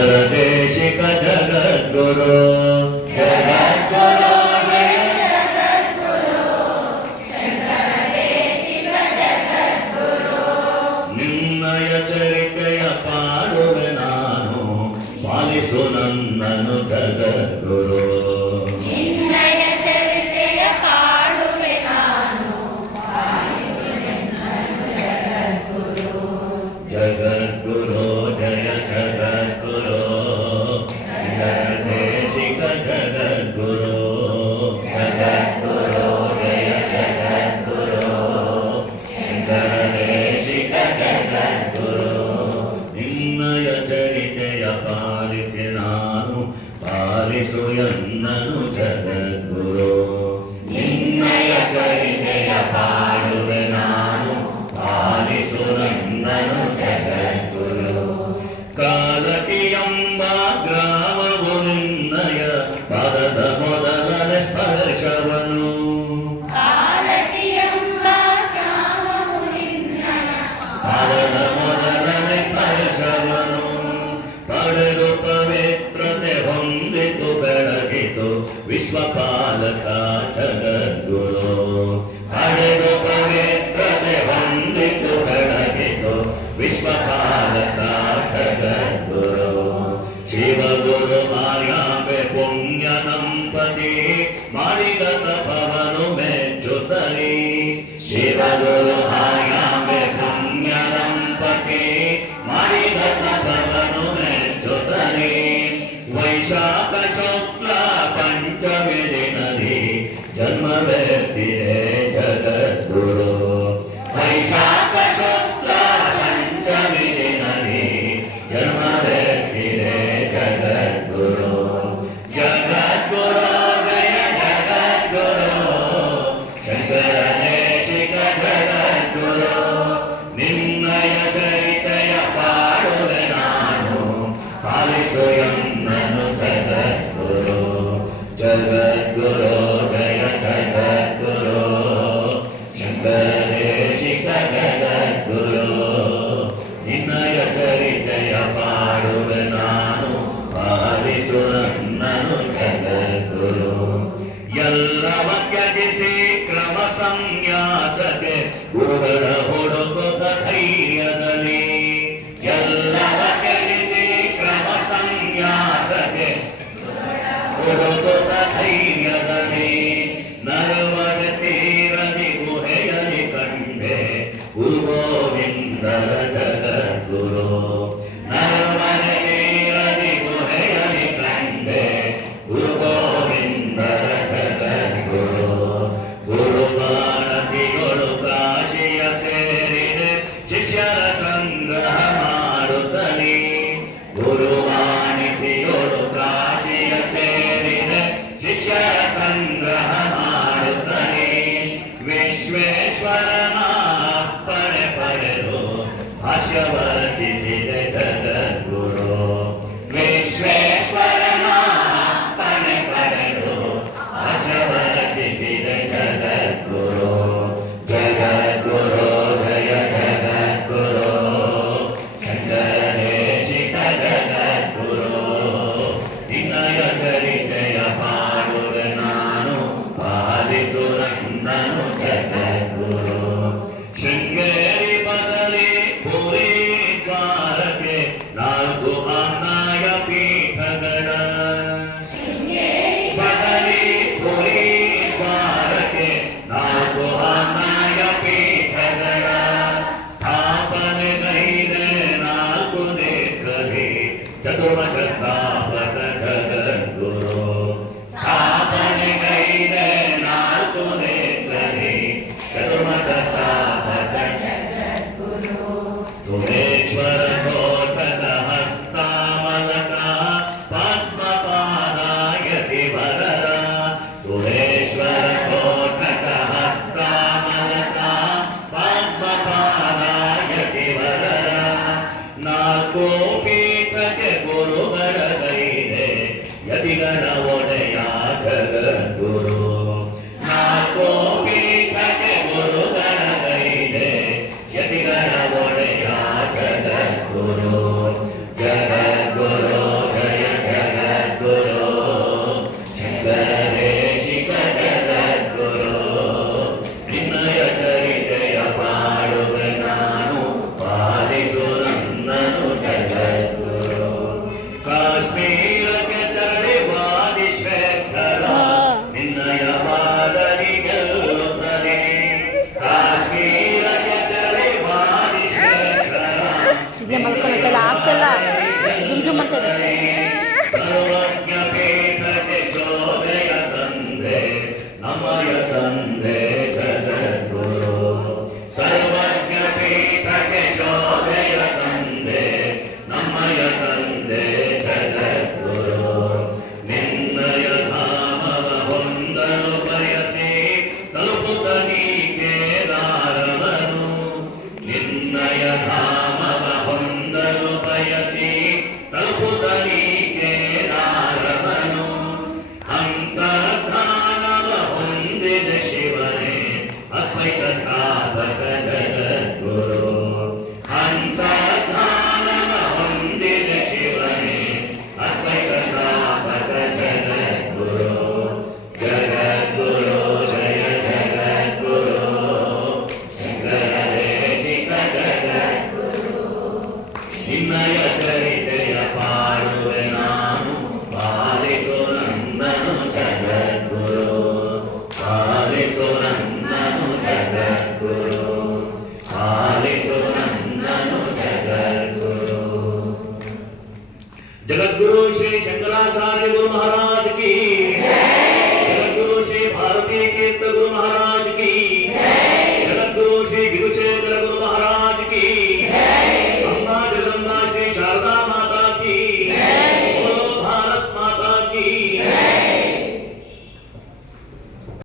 ಶಂಕರದೇಶಿಕ ಜಗದ್ಗುರು ನಿನ್ನಯ ಚರಿತೆಯ ಪಾಡುವೆ ನಾನು ಪಾಲಿಸು ನನ್ನನು ಜಗದ್ಗುರು ಜಗದ್ಗುರು ಜಯ ಜಗದ್ಗುರು ಶಂಕರದೇಶಿಕ ಜಗದ್ಗುರು ಜಗದ್ಗುರು ಜಯ ಜಗದ್ಗುರು ಶಂಕರದೇಶಿಕ ಜಗದ್ಗುರು ನಿನ್ನಯ ಚರಿತೆಯ ಪಾಲಿಕೆ ನಾನು ಪಾಲಿಸು ಎನ್ನನು ಜಗದ್ಗುರು ನಿನ್ನಯ ಚರಿತೆಯ ಪಾಡುವೆ ನಾನು ಪಾಲಿಸು ನನ್ನನು ಜಗದ್ಗುರು ಕಾಲಕಿಯಂಬ ಗ್ರಾಮವು ನಿನ್ನಯ ಪದದ ಮೊದಲನೇ ಸ್ಪರ್ಶವನು ಪದದ ಮೊದಲನೇ ಸ್ಪರ್ಶವನು ಪಡೆದು ಪವಿತ್ರತೆ ಹೊಂದಿತು ಬೆಳಗಿತು ವಿಶ್ವಪಾಲಕ ಜಗದ್ಗುರು ಪಡೆದು ಪವಿತ್ರತೆ ಹೊಂದಿತು ಬೆಳಗಿತು ವಿಶ್ವಪಾಲಕ ಜಗದ್ಗುರು ಶಿವಗುರು ಆರ್ಯಾಂಬೆ ಪುಣ್ಯ ದಂಪತಿ ಮಾಡಿದ ತಪವನು ಮೆಚ್ಚುತ್ತಲಿ ಶಿವಗುರು ಆರ್ಯಾಂಬೆ ಪುಣ್ಯ ದಂಪತಿ ಮಾಡಿದ ತಪವನು ಮೆಚ್ಚುತ್ತಲಿ ವೈಶಾಖ ಶುಕ್ಲ ಪಂಚಮಿ ದಿನದಿ ಜನ್ಮವೆತ್ತಿದೆ ಜಗದ್ಗುರು ವೈಶಾಖ ಶುಕ್ಲ ಪಂಚಮಿ ದಿನದಿ ಜನ್ಮವೆತ್ತಿದೆ ಜಗದ್ಗುರು ಜಗದ್ಗುರು ಜಯ ಜಗದ್ಗುರು ಶಂಕರದೇಶಿಕ ಜಗದ್ಗುರು ನಿನ್ನಯ ಚರಿತೆಯ ಪಾಡುವೆ ನಾನು ಪಾಲಿಸು ಎನ್ನನು ಜಗದ್ಗುರು ಜಗದ್ಗುರು ಜಯ ಜಗದ್ಗುರು ಶಂಕರದೇಶಿಕ ಜಗದ್ಗುರು ನಿನ್ನಯ ಚರಿತೆಯ ಪಾಡುವೆ ನಾನು ಪಾಲಿಸು ನನ್ನನು ಜಗದ್ಗುರು ಎಲ್ಲವ ತ್ಯಜಿಸಿ ಕ್ರಮ ಸಂನ್ಯಾಸಕ್ಕೆ ಗುರುಗಳ ಹುಡುಕುತ್ತ ಧೈರ್ಯದಲ್ಲಿ ಎಲ್ಲವ ತ್ಯಜಿಸಿ ಕ್ರಮ ಸಂನ್ಯಾಸಕ್ಕೆ ಹುಡುಕುತ್ತ ಧೈರ್ಯದಲ್ಲಿ ನರವದ ತೀರದಿ ಗುಹೆಯಲಿ ಕಂಡೆ ಗುರು ಗೋವಿಂದರ ಜಗದ್ಗುರು ನರವದ ತೀರದಿ ಗುಹೆಯಲಿ ಕಂಡೆ ಗುರು ಗೋವಿಂದರ ಜಗದ್ಗುರು ಗುರುವಾನತಿಯೊಳು ಕಾಶಿಯ ಸೇರಿದೆ ಶಿಷ್ಯರ ಸಂಗ್ರಹ ಮಾಡುತ್ತಲೇ ಗುರುವಾನಿತಿಯೊಳು ಕಾಶಿಯ ಸೇರಿದೆ ಶಿಷ್ಯರ ಸಂಗ್ರಹ ಮಾಡುತ್ತಲೇ ವಿಶ್ವೇಶ್ವರನ ಅಪ್ಪಣೆ ಪಡೆದು ಭಾಷ್ಯವ ರಚಿಸಿದೆ ಜಗದ್ಗುರು ವಿಶ್ವೇಶ್ವರನ ಅಪ್ಪಣೆ ಪಡೆದು ಭಾಷ್ಯವ ರಚಿಸಿದೆ ಜಗದ್ಗುರು ಜಗದ್ಗುರು ಜಯ ಜಗದ್ಗುರು ಶಂಕರದೇಶಿಕ ಜಗದ್ಗುರು ನಿನ್ನಯ ಚರಿತೆಯ ಪಾಡುವೆ ನಾನು ಪಾಲಿಸು ನನ್ನನು ಜಗದ್ಗುರು ಶೃಂಗೇರಿ ಬದಲಿ ಪುರಿ ದ್ವಾರಕ್ಕೆ ನಾಲ್ಕು ಆಮ್ನಾಯ ಪೀಠಗಳ ಬದಲಿ ಪುರಿ ದ್ವಾರಕ್ಕೆ ನಾಲ್ಕು ಆಮ್ನಾಯ ಪೀಠಗಳ ಸ್ಥಾಪನೆಗೈದೆ ನಾಲ್ಕು ನೇತ್ರದಿ ಚತುರ್ಮುಖ ಸ್ಥಾಪಕ ಜಗದ್ಗುರು ಸ್ಥಾಪನೆಗೈದೆ ನಾಲ್ಕು ನೇತ್ರದಿ ಚತುರ್ಮುಖ ಸ್ಥಾಪಕ ಜಗದ್ಗುರು ಸುರೇಶ್ವರ ಕೋಟದ ಹಸ್ತಾಮಲಕ ಪದ್ಮಪಾದಾಯತಿ ವರರ ಸುರೇಶ್ವರ ಕೋಟಕ ಹಸ್ತಾಮಲಕ ಪದ್ಮಪಾದಾಯತಿ ವರರ ನಾಲ್ಕು ಪೀಠಕ್ಕೆ ಗುರುಗಳಗೈದೆ ಯತಿಗಳ ಒಡೆಯ ಜಗದ್ಗುರು ನಾಲ್ಕು ಪೀಠಕ್ಕೆ ಗುರುಗಳಗೈದೆ ಯತಿಗಳ ಒಡೆಯ ಜಗದ್ಗುರು ಜಗದ್ಗುರು जगद्गुरु श्री शंकराचार्य गुरु महाराज की